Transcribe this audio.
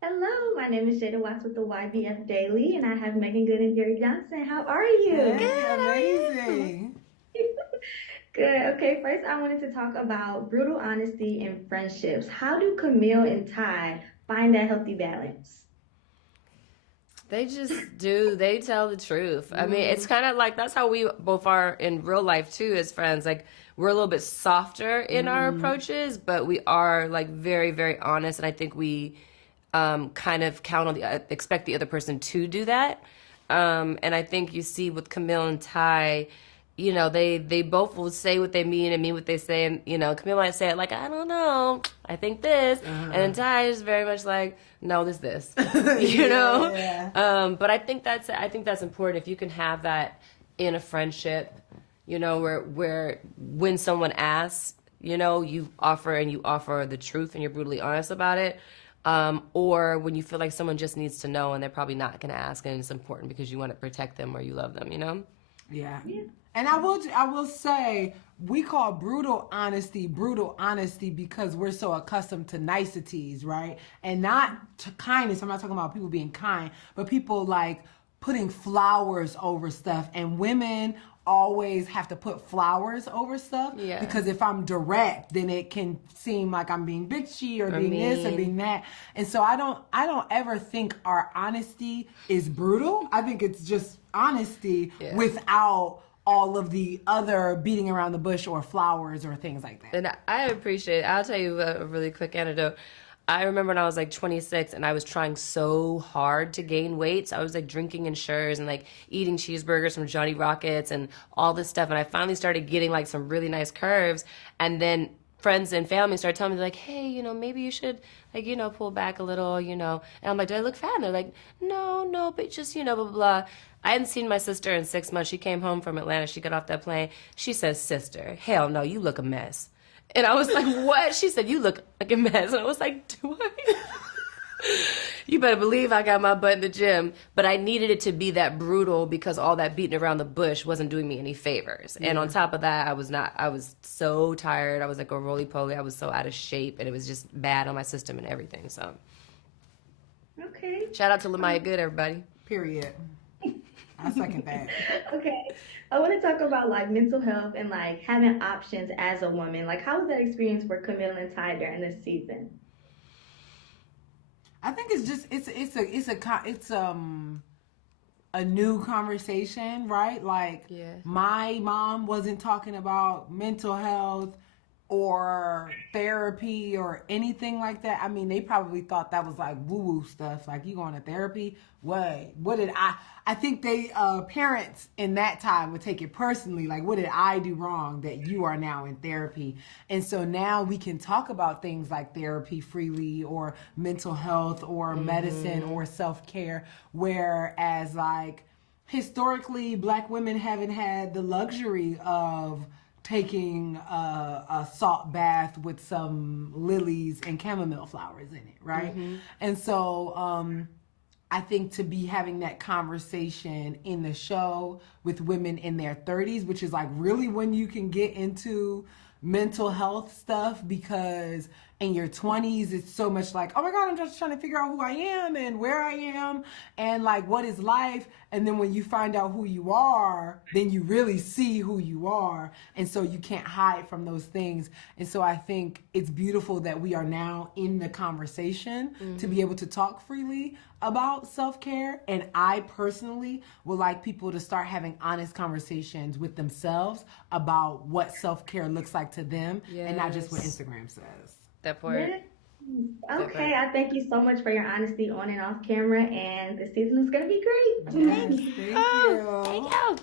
Hello, my name is Jada Watts with the YBF Daily, and I have Megan Good and Jerrie Johnson. How are you? Hey, Good, how are you? amazing. Good. Okay, first I wanted to talk about brutal honesty in friendships. How do Camille and Ty find that healthy balance? They just do. They tell the truth. I mean, it's Mm, kind of like that's how we both are in real life too, as friends. Like we're a little bit softer in our mm, approaches, but we are like very, very honest. And I think we kind of count on expect the other person to do that. And I think you see with Camille and Ty, they both will say what they mean and mean what they say. And Camille might say it like, I don't know, I think this, and then uh-huh. Ty is very much like, no, this, you know. Yeah. But I think that's important if you can have that in a friendship, where when someone asks, you offer and you offer the truth and you're brutally honest about it. Or when you feel like someone just needs to know and they're probably not going to ask and it's important because you want to protect them or you love them. Yeah. Yeah. And I will say we call brutal honesty because we're so accustomed to niceties, right? And not to kindness. I'm not talking about people being kind, but people like putting flowers over stuff, and women always have to put flowers over stuff Yeah. because if I'm direct, then it can seem like I'm being bitchy or Or being this or mean. being that. And so I don't ever think our honesty is brutal. I think it's just honesty Yeah. without all of the other beating around the bush or flowers or things like that. And I appreciate it. I'll tell you a really quick anecdote. I remember when I was like 26 and I was trying so hard to gain weight. So I was like drinking Ensures and like eating cheeseburgers from Johnny Rockets and all this stuff. And I finally started getting like some really nice curves. And then friends and family started telling me like, hey, maybe you should like, pull back a little. And I'm like, do I look fat? And they're like, no, but just, blah, blah, blah. I hadn't seen my sister in 6 months. She came home from Atlanta. She got off that plane. She says, sister, hell no, you look a mess. And I was like, what? She said, you look like a mess. And I was like, do I? You better believe I got my butt in the gym. But I needed it to be that brutal because all that beating around the bush wasn't doing me any favors. And on Yeah. top of that, I was so tired. I was like a roly poly. I was so out of shape. And it was just bad on my system and everything. So Okay. shout out to Lamaya Good, everybody. Period. I second that. Okay. I want to talk about like mental health and like having options as a woman. Like, how was that experience for Camille and Ty during this season? I think it's just it's a new conversation, right? Like Yeah. my mom wasn't talking about mental health or therapy or anything like that. I mean, they probably thought that was like woo woo stuff. Like, you going to therapy? What did I think they parents in that time would take it personally. Like, what did I do wrong that you are now in therapy? And so now we can talk about things like therapy freely or mental health or medicine or self care. Whereas, like, historically, black women haven't had the luxury of taking a salt bath with some lilies and chamomile flowers in it, right? And so I think to be having that conversation in the show with women in their 30s, which is like really when you can get into mental health stuff, because in your 20s it's so much like, oh my god, I'm just trying to figure out who I am and where I am and like what is life. And then when you find out who you are, then you really see who you are, and so you can't hide from those things. And so I think it's beautiful that we are now in the conversation to be able to talk freely about self-care. And I personally would like people to start having honest conversations with themselves about what self-care looks like to them, and not just what Yes. Instagram says. That part. Yeah. That Okay, part. I thank you so much for your honesty on and off camera, and the season is going to be great. Yes, Thank you. thank Oh, thank you. you.